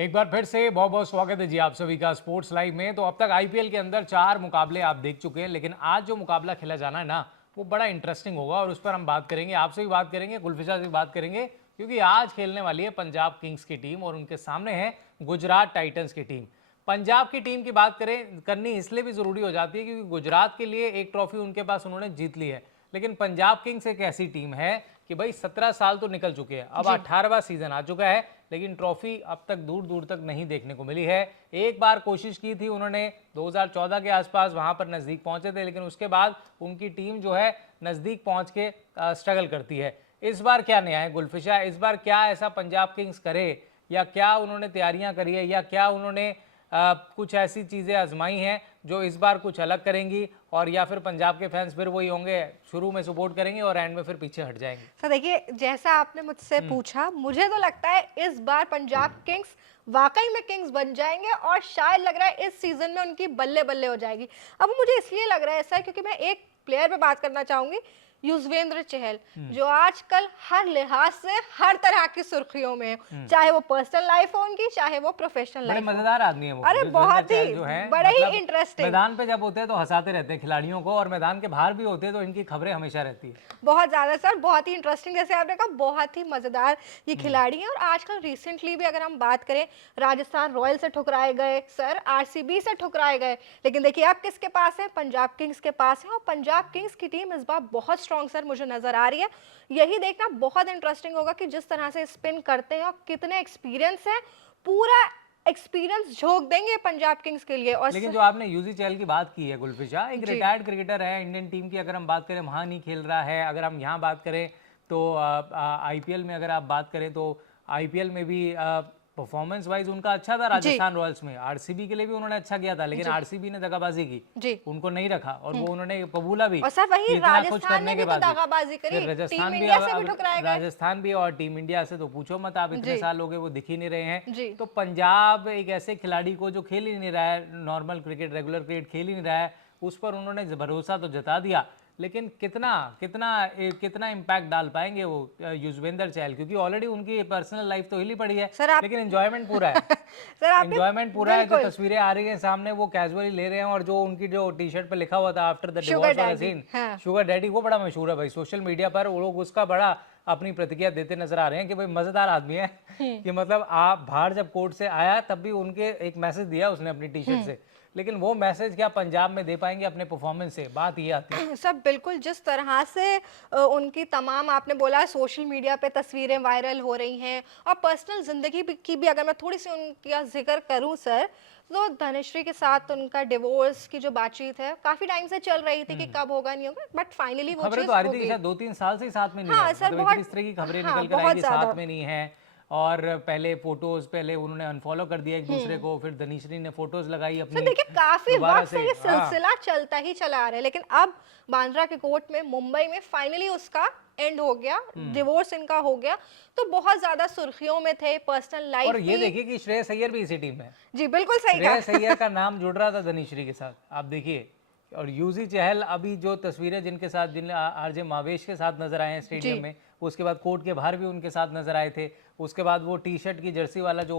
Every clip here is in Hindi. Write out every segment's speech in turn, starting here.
एक बार फिर से बहुत बहुत स्वागत है जी आप सभी का स्पोर्ट्स लाइव में। तो अब तक आईपीएल के अंदर 4 मुकाबले आप देख चुके हैं, लेकिन आज जो मुकाबला खेला जाना है ना, वो बड़ा इंटरेस्टिंग होगा और उस पर हम बात करेंगे, आपसे भी बात करेंगे, गुलफिशा से भी बात करेंगे, क्योंकि आज खेलने वाली है पंजाब किंग्स की टीम और उनके सामने है गुजरात टाइटंस की टीम। पंजाब की टीम की बात करें करनी इसलिए भी जरूरी हो जाती है क्योंकि गुजरात के लिए एक ट्रॉफी उनके पास उन्होंने जीत ली है, लेकिन पंजाब किंग्स एक ऐसी टीम है कि भाई 17 साल तो निकल चुके हैं, अब 18वां सीजन आ चुका है, लेकिन ट्रॉफी अब तक दूर दूर तक नहीं देखने को मिली है। एक बार कोशिश की थी उन्होंने 2014 के आसपास, वहां पर नजदीक पहुंचे थे, लेकिन उसके बाद उनकी टीम जो है नजदीक पहुंच के स्ट्रगल करती है। इस बार क्या नया है गुलफिशा? इस बार क्या ऐसा पंजाब किंग्स करे, या क्या उन्होंने तैयारियां करी है, या क्या उन्होंने कुछ ऐसी चीजें आजमाई हैं जो इस बार कुछ अलग करेंगी, और या फिर पंजाब के फैंस फिर वही होंगे, शुरू में सपोर्ट करेंगे और एंड में फिर पीछे हट जाएंगे? तो देखिए, जैसा आपने मुझसे पूछा, मुझे तो लगता है इस बार पंजाब किंग्स वाकई में किंग्स बन जाएंगे और शायद लग रहा है इस सीजन में उनकी बल्ले बल्ले हो जाएगी। अब मुझे इसलिए लग रहा है ऐसा क्योंकि मैं एक प्लेयर पे बात करना चाहूंगी, युजवेंद्र चहल, जो आजकल हर लिहाज से हर तरह की सुर्खियों में है, चाहे वो पर्सनल लाइफ हो उनकी, चाहे वो प्रोफेशनल बड़े लाइफ हो। मजेदार आदमी है वो। अरे बहुत ही जो है बड़े मतलब ही इंटरेस्टिंग, मैदान पे जब होते हैं तो हंसाते रहते हैं खिलाड़ियों को, और मैदान के बाहर भी होते हैं तो इनकी खबरें हमेशा रहती है। बहुत ज्यादा सर, बहुत ही इंटरेस्टिंग, जैसे आपने कहा बहुत ही मजेदार ये खिलाड़ी हैं। और आजकल रिसेंटली भी अगर हम बात करें, राजस्थान रॉयल से ठुकराए गए सर, आरसीबी से ठुकराए गए, लेकिन देखिए अब किसके पास है, पंजाब किंग्स के पास है। और पंजाब किंग्स की टीम इस बार बहुत स्ट्रॉन्ग सर मुझे नजर आ रही है। यही देखना बहुत इंटरेस्टिंग होगा कि जिस तरह से स्पिन करते हैं और कितने एक्सपीरियंस है, पूरा एक्सपीरियंस झोंक देंगे पंजाब किंग्स के लिए। और लेकिन जो आपने यूजी चहल की बात की है गुलफिशा, एक जी रिटायर्ड क्रिकेटर है, इंडियन टीम की अगर हम बात करें वहाँ नहीं खेल रहा है। अगर हम यहाँ बात करें तो आईपीएल में अगर आप बात करें तो आईपीएल में भी परफॉर्मेंस वाइज उनका अच्छा था। जी राजस्थान रॉयल्स में आरसीबी के लिए भी उन्होंने अच्छा किया था, लेकिन जी आरसीबी ने दगाबाजी की, जी उनको नहीं रखा, और वो उन्होंने कबूला भी और सर कि वही इतना कुछ राजस्थान करने ने के भी तो बाद भी। दागाबाजी फिर करी, टीम राजस्थान भी इंडिया से भी ठुकराए गए। राजस्थान भी और टीम इंडिया से तो पूछो मत, आप इतने जी साल हो गए वो दिख ही नहीं रहे हैं। जी तो पंजाब एक ऐसे खिलाड़ी को जो खेल ही नहीं रहा है, नॉर्मल क्रिकेट रेगुलर क्रिकेट खेल ही नहीं रहा है, उस पर उन्होंने भरोसा तो जता दिया, लेकिन कितना कितना कितना इम्पैक्ट डाल पाएंगे वो युजवेंद्र चहल, क्योंकि ऑलरेडी उनकी पर्सनल लाइफ तो हिली पड़ी है, सर आप लेकिन एंजॉयमेंट पूरा है। सर आपने एंजॉयमेंट पूरा है। जो बिल्कुल तस्वीरें आ रही हैं सामने वो कैजुअली ले रहे हैं, और जो उनकी जो टी शर्ट पे लिखा हुआ था आफ्टर द शुगर डिवोर्स वाला डैडी, सीन, हाँ शुगर डैडी, वो बड़ा मशहूर है भाई सोशल मीडिया पर। वो लोग उसका बड़ा अपनी प्रतिक्रिया देते नजर आ रहे हैं कि भाई मजेदार आदमी है कि मतलब आप बाहर जब कोर्ट से आया तब भी उनके एक मैसेज दिया उसने अपनी टी शर्ट से, लेकिन वो मैसेज क्या पंजाब में दे पाएंगे अपने परफॉर्मेंस से? बात ये आती है। सब बिल्कुल जिस तरह से उनकी तमाम आपने बोला सोशल मीडिया पे तस्वीरें वायरल हो रही हैं, और पर्सनल जिंदगी की भी अगर मैं थोड़ी सी उनका जिक्र करूं सर, तो धनश्री के साथ उनका डिवोर्स की जो बातचीत है काफी टाइम से चल रही थी कि कब होगा नहीं होगा, बट फाइनली वो खबरें चीज तो आ रही हो थी कि गई। शायद 2-3 साल से ही साथ में नहीं है, हाँ सर, मतलब बहुत, इस तरह की खबरें हाँ निकल कर आई बहुत कि ज्यादा। साथ में नहीं है। और पहले फोटोज, पहले उन्होंने अनफॉलो कर दिया एक दूसरे को, फिर धनीश्री ने फोटोज लगाई सर अपनी देखिए काफी दोबारा वक्त से से। ये हाँ, सिलसिला चलता ही चला आ रहा है, लेकिन अब बांद्रा के कोर्ट में मुंबई में फाइनली उसका एंड हो गया, डिवोर्स इनका हो गया। तो बहुत ज्यादा सुर्खियों में थे, पर्सनल और लाइफ ये भी। देखिए कि श्रेयस अय्यर भी इसी टीम में है। जी बिल्कुल सही श्रेयस कहा। अय्यर का नाम जुड़ रहा था धनीश्री के साथ, आप देखिए। और यूजी चहल अभी जो तस्वीरें जिनके साथ, जिन आरजे मावेश के साथ नजर आए हैं जी स्टेडियम में, उसके बाद कोर्ट के बाहर भी उनके साथ नजर आए थे, उसके बाद वो टी शर्ट की जर्सी वाला जो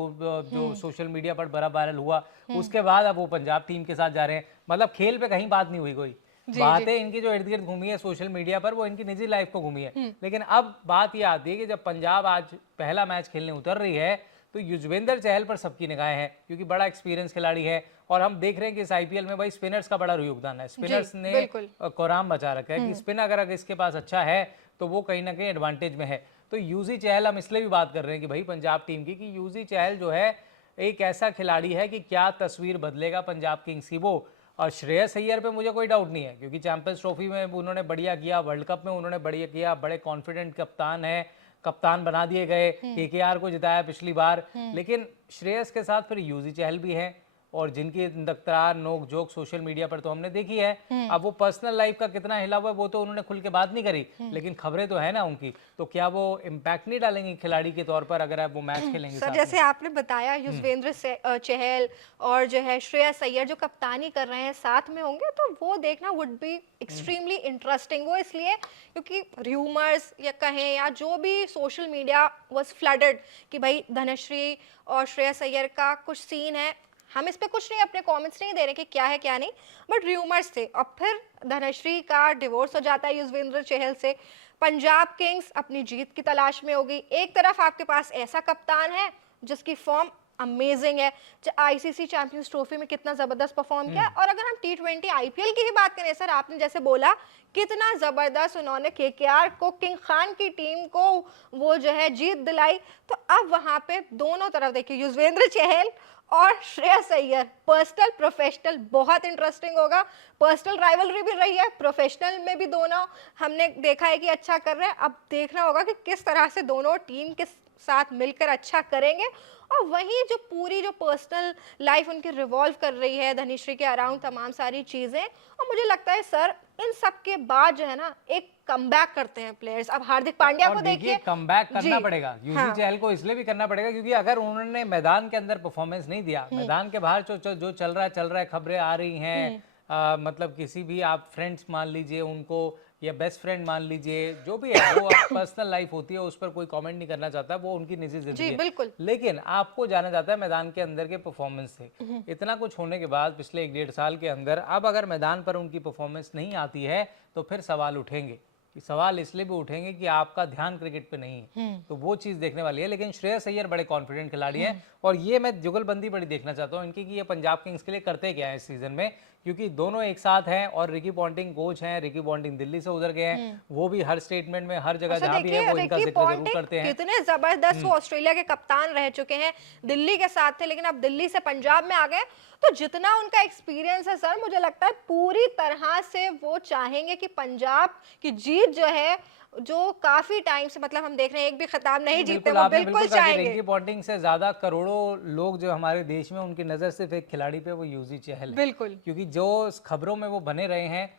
जो सोशल मीडिया पर बड़ा वायरल हुआ, उसके बाद अब वो पंजाब टीम के साथ जा रहे हैं। मतलब खेल पे कहीं बात नहीं हुई कोई, जी जी बातें इनकी जो इर्द गिर्द घूमी है सोशल मीडिया पर वो इनकी निजी लाइफ को घूमी है। लेकिन अब बात ये आती है कि जब पंजाब आज पहला मैच खेलने उतर रही है तो युजवेंद्र चहल पर सबकी निगाहें हैं, क्योंकि बड़ा एक्सपीरियंस खिलाड़ी है। और हम देख रहे हैं कि इस आईपीएल में भाई स्पिनर्स का बड़ा योगदान है, स्पिनर्स ने बिल्कुल कोराम बचा रखा है कि स्पिन अगर इसके पास अच्छा है तो वो कहीं ना कहीं एडवांटेज में है। तो यूजी चहल हम इसलिए भी बात कर रहे हैं कि भाई पंजाब टीम की, कि यूजी चहल जो है एक ऐसा खिलाड़ी है कि क्या तस्वीर बदलेगा पंजाब किंग्स की वो। और श्रेयस अय्यर पे मुझे कोई डाउट नहीं है, क्योंकि चैंपियंस ट्रॉफी में उन्होंने बढ़िया किया, वर्ल्ड कप में उन्होंने बढ़िया किया, बड़े कॉन्फिडेंट कप्तान है, कप्तान बना दिए गए, केकेआर को जिताया पिछली बार। लेकिन श्रेयस के साथ फिर यूजी चहल भी है, और जिनकी लगातार नोक जोक सोशल मीडिया पर तो हमने देखी है। अब वो पर्सनल लाइफ का कितना हिला हुआ है वो तो उन्होंने खुल के बात नहीं करी, लेकिन खबरें तो है ना उनकी, तो क्या वो इम्पैक्ट नहीं डालेंगी खिलाड़ी के तौर पर अगर आप वो मैच खेलेंगे सर साथ जैसे में? आपने बताया युजवेंद्र चहल और जो है श्रेयस अय्यर जो कप्तानी कर रहे हैं साथ में होंगे, तो वो देखना वुड बी एक्सट्रीमली इंटरेस्टिंग। वो इसलिए क्योंकि र्यूमर्स या कहें या जो भी सोशल मीडिया वाज फ्लडेड कि भाई धनश्री और श्रेयस अय्यर का कुछ सीन है, हम इस पे कुछ नहीं अपने कमेंट्स नहीं दे रहे कि क्या है क्या नहीं, बट र्यूमर्स थे। और फिर धनश्री का डिवोर्स हो जाता है युजवेंद्र चहल से, पंजाब किंग्स अपनी जीत की तलाश में होगी। एक तरफ आपके पास ऐसा कप्तान है जिसकी फॉर्म अमेजिंग है, आईसीसी चैंपियंस ट्रॉफी में कितना जबरदस्त परफॉर्म किया, और अगर हम टी20 आईपीएल की ही बात करें सर, आपने जैसे बोला कितना जबरदस्त उन्होंने केकेआर को, किंग खान की टीम को वो जो है जीत दिलाई। तो अब वहां पे दोनों तरफ देखिए युजवेंद्र चहल और श्रेयस अय्यर, पर्सनल प्रोफेशनल बहुत इंटरेस्टिंग होगा। पर्सनल राइवलरी भी रही है, प्रोफेशनल में भी दोनों हमने देखा है कि अच्छा कर रहे हैं। अब देखना होगा कि किस तरह से दोनों टीम के साथ मिलकर अच्छा करेंगे। और वहीं जो पूरी जो पर्सनल लाइफ उनकी रिवॉल्व कर रही है धनिश्री के अराउंड तमाम सारी चीजें, और मुझे लगता है सर इन सब के बाद जो है ना एक कमबैक करते हैं प्लेयर्स। अब हार्दिक पांड्या को देखिए, कमबैक करना जी, पड़ेगा यूजी हाँ। चहल को, इसलिए भी करना पड़ेगा क्योंकि अगर उन्होंने मैदान के अंदर परफॉर्मेंस नहीं दिया, मैदान के बाहर जो चल रहा है, खबरें आ रही हैं, मतलब किसी भी आप फ्रेंड्स मान लीजिए उनको या बेस्ट फ्रेंड मान लीजिए, जो भी है वो पर्सनल लाइफ होती है, उस पर कोई कमेंट नहीं करना चाहता, वो उनकी निजी जिंदगी जी है। बिल्कुल। लेकिन आपको जाना जाता है मैदान के अंदर के परफॉर्मेंस से। इतना कुछ होने के बाद पिछले 1-1.5 साल के अंदर अब अगर मैदान पर उनकी परफॉर्मेंस नहीं आती है तो फिर सवाल उठेंगे। सवाल इसलिए भी उठेंगे कि आपका ध्यान क्रिकेट पे नहीं है, तो वो चीज देखने वाली है। लेकिन श्रेयस अय्यर बड़े कॉन्फिडेंट खिलाड़ी हैं, और ये मैं जुगलबंदी बड़ी देखना चाहता हूँ इनकी कि ये पंजाब किंग्स के लिए करते क्या है इस सीजन में, क्योंकि दोनों एक साथ हैं और रिकी पॉन्टिंग कोच हैं। रिकी पॉन्टिंग दिल्ली से उधर गए हैं, वो भी हर स्टेटमेंट में हर जगह अच्छा जहां भी है देखिए वो इनका रिकी जिक्र जरूर पॉन्टिंग करते हैं। कितने जबरदस्त, वो ऑस्ट्रेलिया के कप्तान रह चुके हैं, दिल्ली के साथ थे, लेकिन अब दिल्ली से पंजाब में आ गए। तो जितना उनका एक्सपीरियंस है सर, मुझे लगता है पूरी तरह से वो चाहेंगे कि पंजाब की जीत जो है, जो काफी टाइम से मतलब हम देख रहे हैं एक भी खिताब नहीं जीते, बिल्कुल वो आपने बिल्कुल बिल्कुल कहा कि चाहेंगे। रिकी पॉन्टिंग से ज्यादा करोड़ों लोग जो हमारे देश में उनकी नजर सिर्फ एक खिलाड़ी पे वो यूजी चहल है, बिल्कुल क्योंकि जो खबरों में वो बने रहे हैं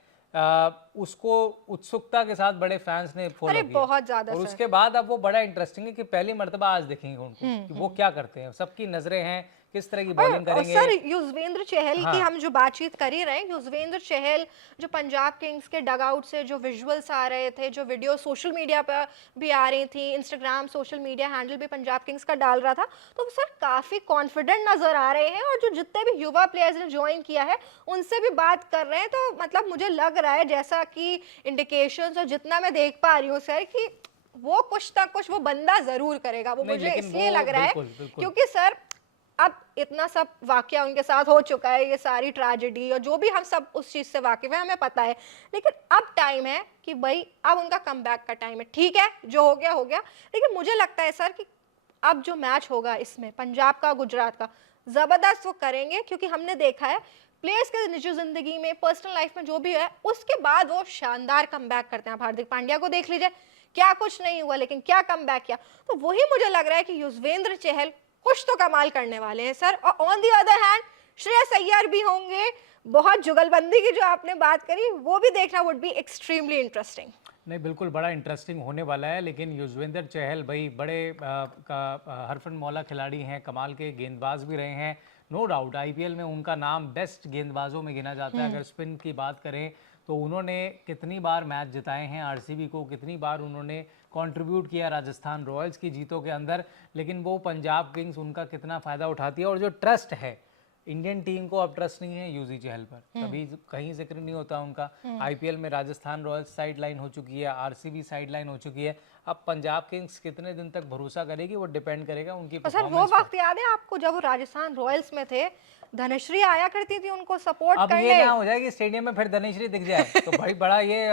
उसको उत्सुकता के साथ बड़े फैंस ने फॉलो अरे किया। बहुत ज्यादा और सर। उसके बाद अब वो बड़ा इंटरेस्टिंग है कि पहली मर्तबा आज देखेंगे उनको कि वो क्या करते हैं, सबकी नजरें हैं किस तरह की बॉलिंग और करेंगे। सर युजवेंद्र चहल की हाँ हम जो बातचीत कर ही रहे हैं, युजवेंद्र चहल जो पंजाब किंग्स के डगआउट से जो विजुअल्स आ रहे थे, जो वीडियो सोशल मीडिया पर भी आ रही थी, इंस्टाग्राम सोशल मीडिया हैंडल भी पंजाब किंग्स का डाल रहा था, तो सर काफी कॉन्फिडेंट नजर आ रहे हैं। और जो जितने भी युवा प्लेयर्स ने ज्वाइन किया है उनसे भी बात कर रहे हैं, तो मतलब मुझे लग रहा है जैसा कि इंडिकेशंस और जितना मैं देख पा रही हूँ सर कि वो कुछ ना कुछ वो बंदा जरूर करेगा। वो नहीं, मुझे लेकिन इसलिए वो लग रहा है बिल्कुल बिल्कुल क्योंकि सर अब इतना सब वाकया उनके साथ हो चुका है, ये सारी ट्रेजेडी और जो भी हम सब उस चीज से वाकिफ है, हमें पता है। लेकिन अब टाइम है कि भाई अब उनका कमबैक का टाइम है। ठीक है जो हो गया हो गया, लेकिन मुझे लगता है सर कि अब जो मैच होगा इसमें पंजाब का गुजरात का, जबरदस्त वो करेंगे, क्योंकि हमने देखा है प्लेयर्स के निजी जिंदगी में, पर्सनल लाइफ में जो भी है, उसके बाद वो शानदार कमबैक करते हैं। आप हार्दिक पांड्या को देख लीजिए, क्या कुछ नहीं हुआ लेकिन क्या कमबैक किया। तो वही मुझे लग रहा है कि युजवेंद्र चहल कुछ तो कमाल करने वाले हैं सर। और on the other hand Shreyas Iyer भी होंगे। बहुत जुगलबंदी की जो आपने बात करी वो भी देखना वुड बी एक्सट्रीमली इंटरेस्टिंग। नहीं बिल्कुल बड़ा इंटरेस्टिंग होने वाला है। लेकिन युजवेंद्र चहल भाई बड़े हरफनमौला खिलाड़ी हैं, कमाल के गेंदबाज भी रहे हैं, नो डाउट आईपीएल में उनका नाम बेस्ट गेंदबाजों में गिना जाता है। अगर स्पिन की बात करें तो उन्होंने कितनी बार मैच जिताए हैं आरसीबी को, कितनी बार उन्होंने कंट्रीब्यूट किया राजस्थान रॉयल्स की जीतों के अंदर, लेकिन वो पंजाब किंग्स उनका कितना फ़ायदा उठाती है। और जो ट्रस्ट है इंडियन टीम को, अब ट्रस्ट नहीं है यूजी चहल पर, कभी कहीं जिक्र नहीं होता उनका। आईपीएल में राजस्थान रॉयल्स साइड लाइन हो चुकी है, आरसीबी साइड लाइन हो चुकी है। अब पंजाब किंग्स कितने दिन तक भरोसा करेगी वो डिपेंड करेगा उनकी और सर वो परफॉर्मेंस पर। वक्त याद है आपको जब वो राजस्थान रॉयल्स में थे, धनश्री आया करती थी उनको सपोर्ट अब करने। ये ना हो जाए कि स्टेडियम में फिर धनश्री दिख जाए तो भाई बड़ा ये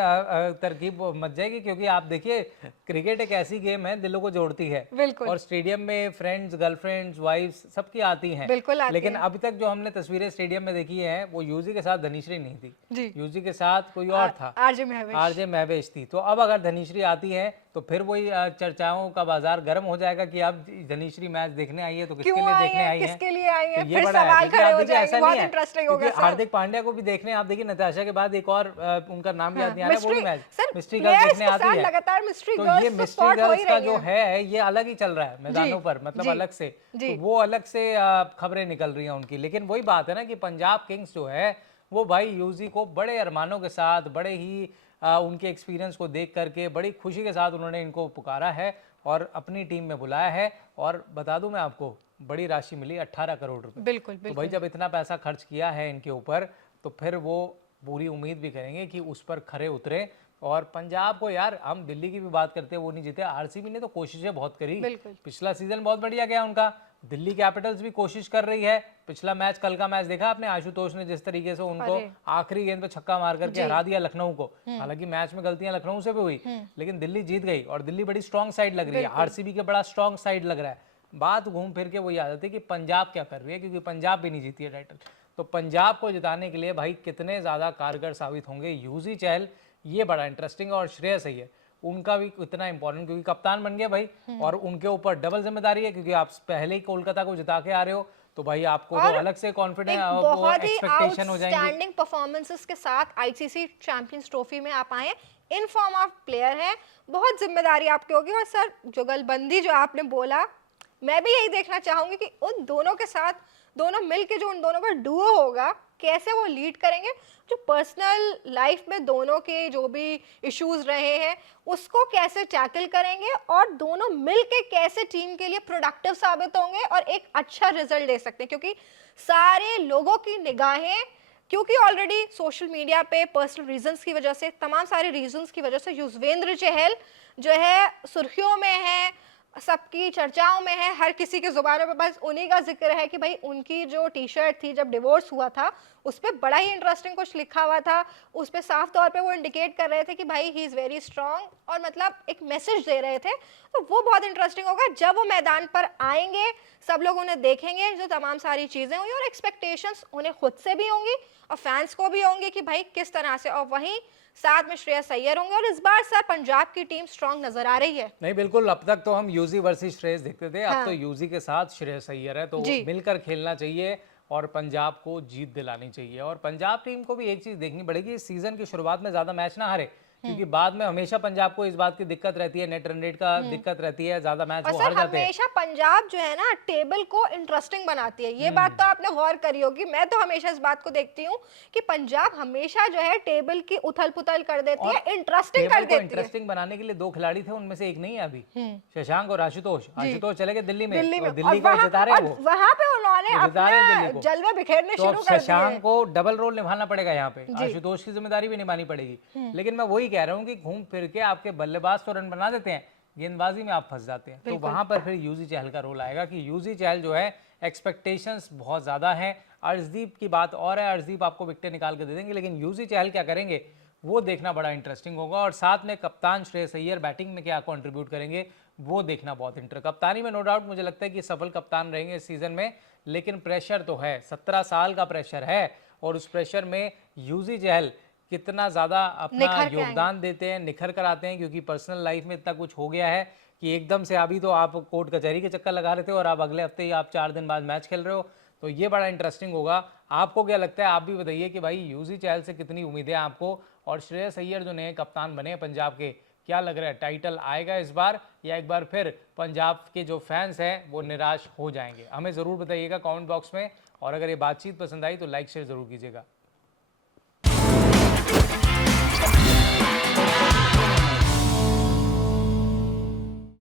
तरकीब मच जाएगी, क्योंकि आप देखिए क्रिकेट एक ऐसी गेम है दिलों को जोड़ती है, बिल्कुल और स्टेडियम में फ्रेंड्स, गर्लफ्रेंड्स, वाइफ्स सबकी आती हैं, बिल्कुल आती लेकिन हैं। अभी तक जो हमने तस्वीरें स्टेडियम में देखी है वो यूजी के साथ धनश्री नहीं थी, जी यूजी के साथ कोई और था, आरजे महवेश। आरजे महवेश थी। तो अब अगर धनश्री आती है तो फिर वही चर्चाओं का बाजार गर्म हो जाएगा कि आप धनीश्री मैच देखने आई है तो किसके क्यों लिए आई देखने है, आई है। किसके लिए आई है, तो ये फिर बड़ा है सवाल क्योंकि खड़े आप हो देखिए जाएंगे, ऐसा बहुत नहीं है, इंटरेस्टिंग होगा क्योंकि सर। हार्दिक पांड्या को भी देखने आप देखिए नताशा के बाद एक और उनका नाम भी याद हाँ, नहीं आ रहा है, वो भी mystery match sir, mystery girls players देखने के आती साथ है। लगातार मिस्ट्री तो गर्ल्स ये तो मिस्ट्री स्पॉट हो ही गर्ल्स का रही जो हैं। है ये अलग ही चल रहा है मैदानों पर, मतलब जी, अलग से। जी। तो वो अलग से खबरें निकल रही हैं उनकी। लेकिन वही बात है ना कि पंजाब किंग्स जो है वो भाई यूजी को बड़े अरमानों के साथ, बड़े ही उनके एक्सपीरियंस को देख करके बड़ी खुशी के साथ उन्होंने इनको पुकारा है और अपनी टीम में बुलाया है। और बता दूं मैं आपको, बड़ी राशि मिली 18 करोड़ रुपए। बिल्कुल तो भाई बिल्कुल। जब इतना पैसा खर्च किया है इनके ऊपर तो फिर वो पूरी उम्मीद भी करेंगे कि उस पर खरे उतरे। और पंजाब को यार, हम दिल्ली की भी बात करते हैं वो नहीं जीते, आरसीबी ने तो कोशिशें बहुत करी, बिल्कुल। पिछला सीजन बहुत बढ़िया गया उनका। दिल्ली कैपिटल्स भी कोशिश कर रही है। पिछला मैच, कल का मैच देखा आपने, आशुतोष ने जिस तरीके से उनको अरे आखिरी गेंद पे छक्का मार करके जी। हरा दिया लखनऊ को। हालांकि मैच में गलतियां लखनऊ से भी हुई, लेकिन दिल्ली जीत गई और दिल्ली बड़ी स्ट्रांग साइड लग रही है, बिल्कुल। आरसीबी के बड़ा स्ट्रांग साइड लग रहा है। बात घूम फिर के वही आ जाती है कि पंजाब क्या कर रही है, क्योंकि पंजाब भी नहीं जीती है टाइटल। तो पंजाब को जिताने के लिए भाई कितने ज्यादा कारगर साबित होंगे यूजी चहल, ये बड़ा इंटरेस्टिंग है। और श्रेयस अय्यर, उनका भी इतना इंपॉर्टेंट, क्योंकि कप्तान बन गए भाई और उनके ऊपर डबल जिम्मेदारी है, क्योंकि आप पहले ही कोलकाता को जिता के आ रहे हो, तो भाई आपको तो और अलग से कॉन्फिडेंस, एक बहुत ही एक्सपेक्टेशन हो जाएंगी। आउटस्टैंडिंग परफॉर्मेंसेस के साथ आईसीसी चैंपियंस ट्रॉफी में आप आए हैं, इन फॉर्म ऑफ प्लेयर है, बहुत जिम्मेदारी आपकी होगी। और सर जुगलबंदी जो आपने बोला, मैं भी यही देखना चाहूंगी कि उन दोनों के साथ, दोनों मिलके जो उन दोनों का डुओ होगा, कैसे वो लीड करेंगे, जो पर्सनल लाइफ में दोनों के जो भी इश्यूज रहे हैं उसको कैसे टैकल करेंगे और दोनों मिलके कैसे टीम के लिए प्रोडक्टिव साबित होंगे और एक अच्छा रिजल्ट दे सकते हैं। क्योंकि सारे लोगों की निगाहें, क्योंकि ऑलरेडी सोशल मीडिया पे पर्सनल रीजंस की वजह से, तमाम सारे रीजंस की वजह से युजवेंद्र चहल जो है सुर्खियों में है, सबकी चर्चाओं में है, हर किसी की जुबानों पे बस उन्हीं का जिक्र है कि भाई उनकी जो टी शर्ट थी जब डिवोर्स हुआ था उस पर बड़ा ही इंटरेस्टिंग कुछ लिखा हुआ था, उस पर साफ तौर पे वो इंडिकेट कर रहे थे कि भाई ही इज़ वेरी स्ट्रांग, और मतलब एक मैसेज दे रहे थे। तो वो बहुत इंटरेस्टिंग होगा जब वो मैदान पर आएंगे, सब लोग उन्हें देखेंगे, जो तमाम सारी चीज़ें हुई और एक्सपेक्टेशंस उन्हें खुद से भी होंगी और फैंस को भी होंगी कि भाई किस तरह से, और वहीं साथ में श्रेयस अय्यर होंगे। और इस बार सर पंजाब की टीम स्ट्रांग नजर आ रही है। नहीं बिल्कुल, अब तक तो हम यूजी वर्सेस श्रेयस देखते थे, अब हाँ। तो यूजी के साथ श्रेयस अय्यर है, तो जी। मिलकर खेलना चाहिए और पंजाब को जीत दिलानी चाहिए। और पंजाब टीम को भी एक चीज देखनी पड़ेगी, इस सीजन की शुरुआत में ज्यादा मैच ना हारे, क्योंकि बाद में हमेशा पंजाब को इस बात की दिक्कत रहती है, नेट रन रेट का दिक्कत रहती है, ज्यादा मैच और वो सर हार जाते हैं। हमेशा पंजाब जो है ना टेबल को इंटरेस्टिंग बनाती है, ये बात तो आपने गौर करी होगी। मैं तो हमेशा इस बात को देखती हूँ कि पंजाब हमेशा जो है टेबल की उथल पुथल कर देती और है, इंटरेस्टिंग कर टेबल को देती है। इंटरेस्टिंग बनाने के लिए दो खिलाड़ी थे, उनमें से एक नहीं है अभी, शशांक और आशुतोष। आशुतोष चले गए दिल्ली में, दिल्ली में, और दिल्ली को जिता रहे हैं वो, वहां पे उन्होंने वो जिता रहे हैं अपना दिल्ली को। जलवे बिखेरने तो अब शुरू कर शशांक दिए। को डबल रोल निभाना पड़ेगा यहाँ पे, आशुतोष की जिम्मेदारी भी निभानी पड़ेगी। लेकिन मैं वही कह रहा हूँ कि घूम फिर के आपके बल्लेबाज तो रन बना देते हैं, गेंदबाजी में आप फंस जाते हैं। तो वहां पर फिर यूजी चहल का रोल आएगा कि यूजी चहल जो है, एक्सपेक्टेशंस बहुत ज्यादा हैं। अर्शदीप की बात और है, अर्शदीप आपको विकेट निकाल के दे देंगे, लेकिन यूजी चहल क्या करेंगे वो देखना बड़ा इंटरेस्टिंग होगा। और साथ में कप्तान श्रेयस अय्यर बैटिंग में क्या कंट्रीब्यूट करेंगे वो देखना बहुत इंटरेस्ट। कप्तानी में नो डाउट मुझे लगता है कि सफल कप्तान रहेंगे इस सीजन में, लेकिन प्रेशर तो है, 17 साल का प्रेशर है, और उस प्रेशर में यूजी चहल कितना ज़्यादा अपना योगदान देते हैं, निखर कर आते हैं, क्योंकि पर्सनल लाइफ में इतना कुछ हो गया है कि एकदम से अभी तो आप कोर्ट कचहरी के चक्कर लगा रहे थे और अब अगले हफ्ते ही आप 4 दिन बाद मैच खेल रहे हो, तो ये बड़ा इंटरेस्टिंग होगा। आपको क्या लगता है, आप भी बताइए कि भाई यूजी चहल से कितनी उम्मीदें हैं आपको, और श्रेयस अय्यर जो नए कप्तान बने हैं पंजाब के, क्या लग रहा है टाइटल आएगा इस बार, या एक बार फिर पंजाब के जो फैंस हैं वो निराश हो जाएंगे? हमें ज़रूर बताइएगा कमेंट बॉक्स में, और अगर ये बातचीत पसंद आई तो लाइक शेयर ज़रूर कीजिएगा।